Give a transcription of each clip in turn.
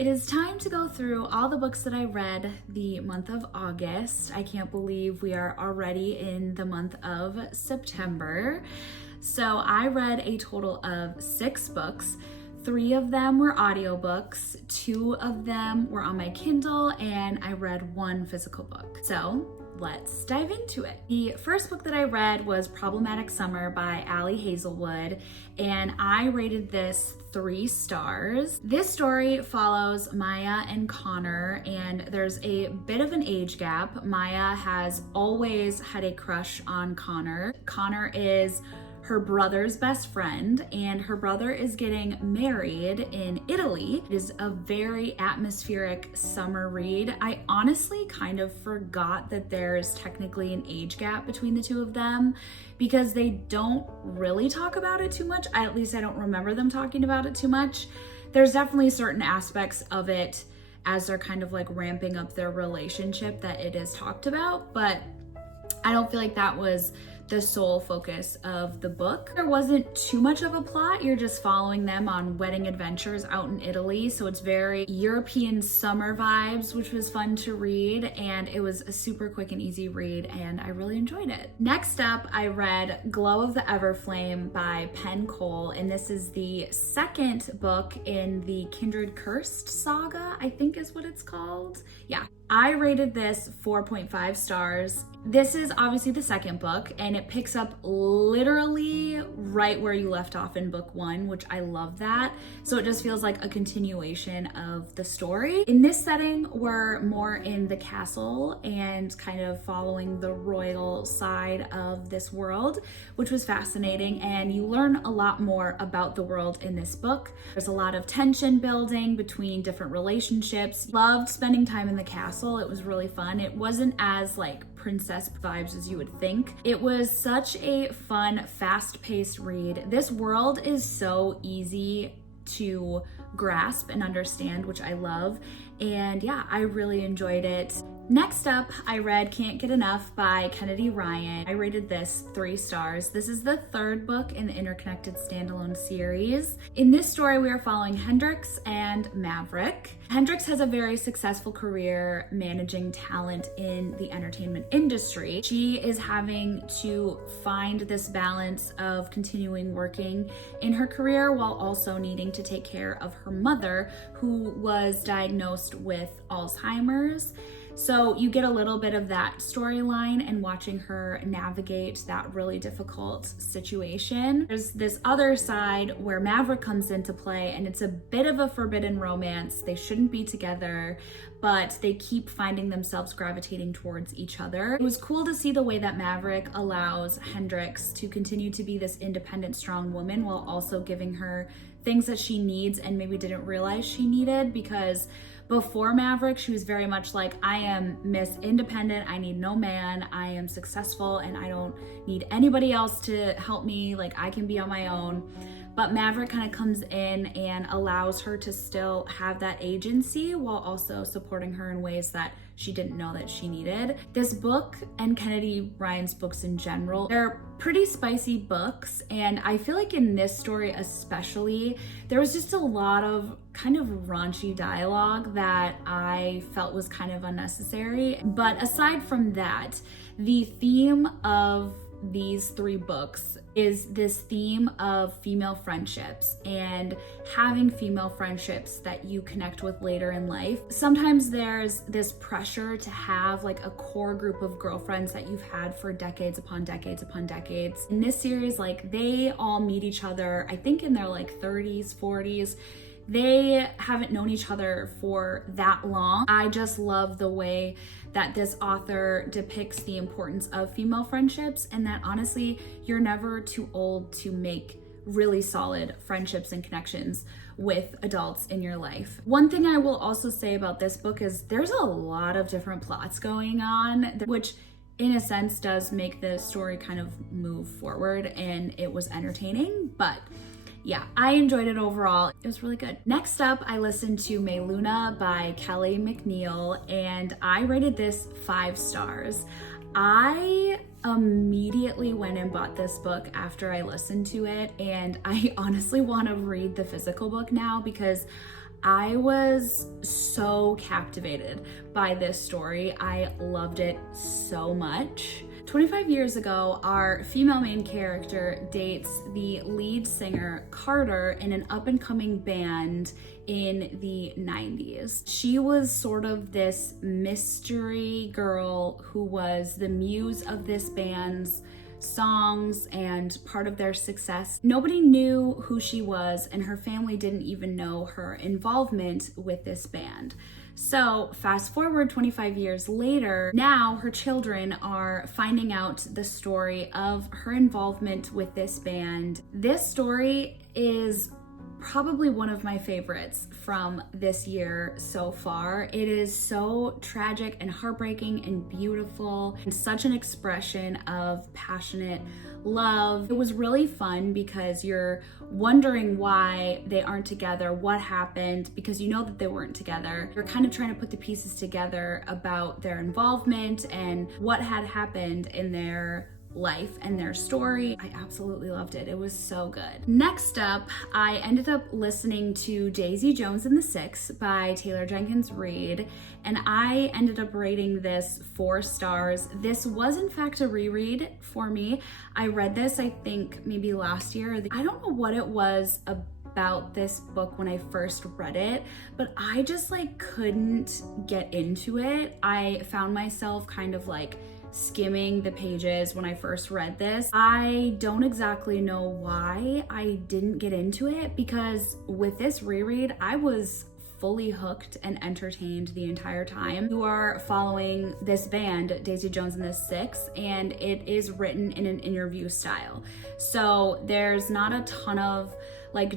It is time to go through all the books that I read the month of August. I can't believe we are already in the month of September. So I read a total of 6 books. 3 of them were audiobooks, 2 of them were on my Kindle, and I read 1 physical book. So let's dive into it. The first book that I read was Problematic Summer by Ali Hazelwood, and I rated this 3 stars. This story follows Maya and Connor, and there's a bit of an age gap. Maya has always had a crush on Connor. Connor is her brother's best friend, and her brother is getting married in Italy. It is a very atmospheric summer read. I honestly kind of forgot that there's technically an age gap between the 2 of them because they don't really talk about it too much. At least I don't remember them talking about it too much. There's definitely certain aspects of it as they're kind of like ramping up their relationship that it is talked about, but I don't feel like that was the sole focus of the book. There wasn't too much of a plot. You're just following them on wedding adventures out in Italy. So it's very European summer vibes, which was fun to read. And it was a super quick and easy read, and I really enjoyed it. Next up, I read Glow of the Everflame by Penn Cole. And this is the 2nd book in the Kindred Cursed saga, I think is what it's called. Yeah. I rated this 4.5 stars. This is obviously the 2nd book, and it picks up literally right where you left off in book 1, which I love that. So it just feels like a continuation of the story. In this setting, we're more in the castle and kind of following the royal side of this world, which was fascinating, and you learn a lot more about the world in this book. There's a lot of tension building between different relationships. Loved spending time in the castle. It was really fun. It wasn't as like princess vibes as you would think. It was such a fun, fast-paced read. This world is so easy to grasp and understand, which I love. And yeah, I really enjoyed it. Next up, I read Can't Get Enough by Kennedy Ryan. I rated this 3 stars. This is the 3rd book in the Interconnected Standalone series. In this story, we are following Hendrix and Maverick. Hendrix has a very successful career managing talent in the entertainment industry. She is having to find this balance of continuing working in her career while also needing to take care of her mother, who was diagnosed with Alzheimer's. So you get a little bit of that storyline and watching her navigate that really difficult situation. There's this other side where Maverick comes into play, and it's a bit of a forbidden romance. They shouldn't be together, but they keep finding themselves gravitating towards each other. It was cool to see the way that Maverick allows Hendrix to continue to be this independent, strong woman while also giving her things that she needs and maybe didn't realize she needed, because before Maverick, she was very much like, I am Miss Independent, I need no man, I am successful, and I don't need anybody else to help me, like I can be on my own. But Maverick kind of comes in and allows her to still have that agency while also supporting her in ways that she didn't know that she needed. This book, and Kennedy Ryan's books in general, they're pretty spicy books, and I feel like in this story especially, there was just a lot of kind of raunchy dialogue that I felt was kind of unnecessary. But aside from that, the theme of these 3 books is this theme of female friendships and having female friendships that you connect with later in life. Sometimes there's this pressure to have like a core group of girlfriends that you've had for decades upon decades upon decades. In this series, like they all meet each other, I think in their like 30s, 40s. They haven't known each other for that long. I just love the way that this author depicts the importance of female friendships, and that honestly, you're never too old to make really solid friendships and connections with adults in your life. One thing I will also say about this book is there's a lot of different plots going on, which in a sense does make the story kind of move forward, and it was entertaining, but yeah, I enjoyed it overall. It was really good. Next up, I listened to Mayluna by Kelly McNeil, and I rated this 5 stars. I immediately went and bought this book after I listened to it, and I honestly want to read the physical book now because I was so captivated by this story. I loved it so much. 25 years ago, our female main character dates the lead singer Carter in an up-and-coming band in the 90s. She was sort of this mystery girl who was the muse of this band's songs and part of their success. Nobody knew who she was, and her family didn't even know her involvement with this band. So fast forward 25 years later, now her children are finding out the story of her involvement with this band. This story is probably one of my favorites from this year so far. It is so tragic and heartbreaking and beautiful, and such an expression of passionate love. It was really fun because you're wondering why they aren't together, what happened, because you know that they weren't together. You're kind of trying to put the pieces together about their involvement and what had happened in their life and their story. I absolutely loved it. It was so good. Next up, I ended up listening to Daisy Jones and the Six by Taylor Jenkins Reid, and I ended up rating this 4 stars. This was in fact a reread for me. I read this, I think maybe last year. I don't know what it was about this book when I first read it, but I just couldn't get into it. I found myself kind of skimming the pages when I first read this. I don't exactly know why I didn't get into it, because with this reread, I was fully hooked and entertained the entire time. You are following this band, Daisy Jones and the Six, and it is written in an interview style. So there's not a ton of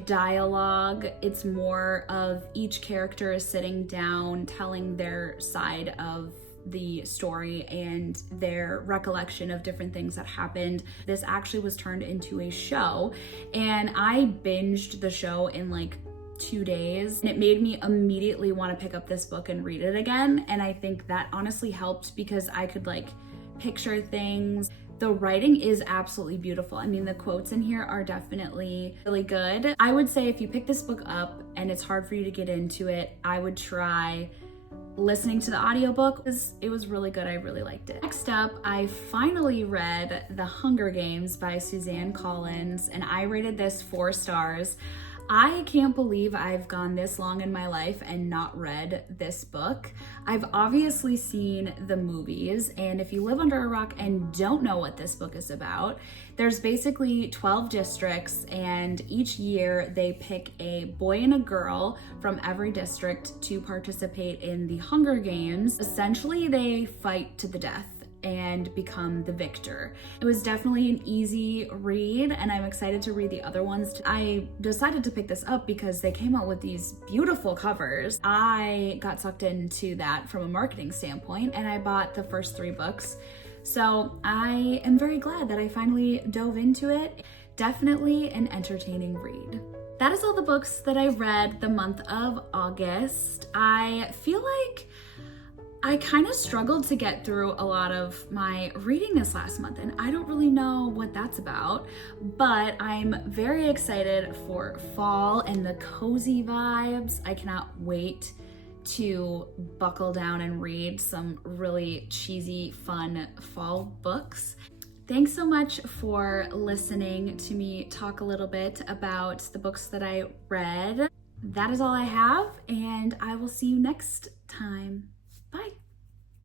dialogue. It's more of each character is sitting down telling their side of the story and their recollection of different things that happened. This actually was turned into a show, and I binged the show in 2 days, and it made me immediately want to pick up this book and read it again. And I think that honestly helped because I could picture things. The writing is absolutely beautiful. I mean, the quotes in here are definitely really good. I would say if you pick this book up and it's hard for you to get into it, I would try listening to the audiobook. It was really good. I really liked it. Next up, I finally read The Hunger Games by Suzanne Collins, and I rated this 4 stars. I can't believe I've gone this long in my life and not read this book. I've obviously seen the movies, and if you live under a rock and don't know what this book is about, there's basically 12 districts, and each year they pick a boy and a girl from every district to participate in the Hunger Games. Essentially, they fight to the death and become the victor. It was definitely an easy read, and I'm excited to read the other ones. I decided to pick this up because they came out with these beautiful covers. I got sucked into that from a marketing standpoint, and I bought the first 3 books. So I am very glad that I finally dove into it. Definitely an entertaining read. That is all the books that I read the month of August. I feel like I kind of struggled to get through a lot of my reading this last month, and I don't really know what that's about, but I'm very excited for fall and the cozy vibes. I cannot wait to buckle down and read some really cheesy, fun fall books. Thanks so much for listening to me talk a little bit about the books that I read. That is all I have, and I will see you next time.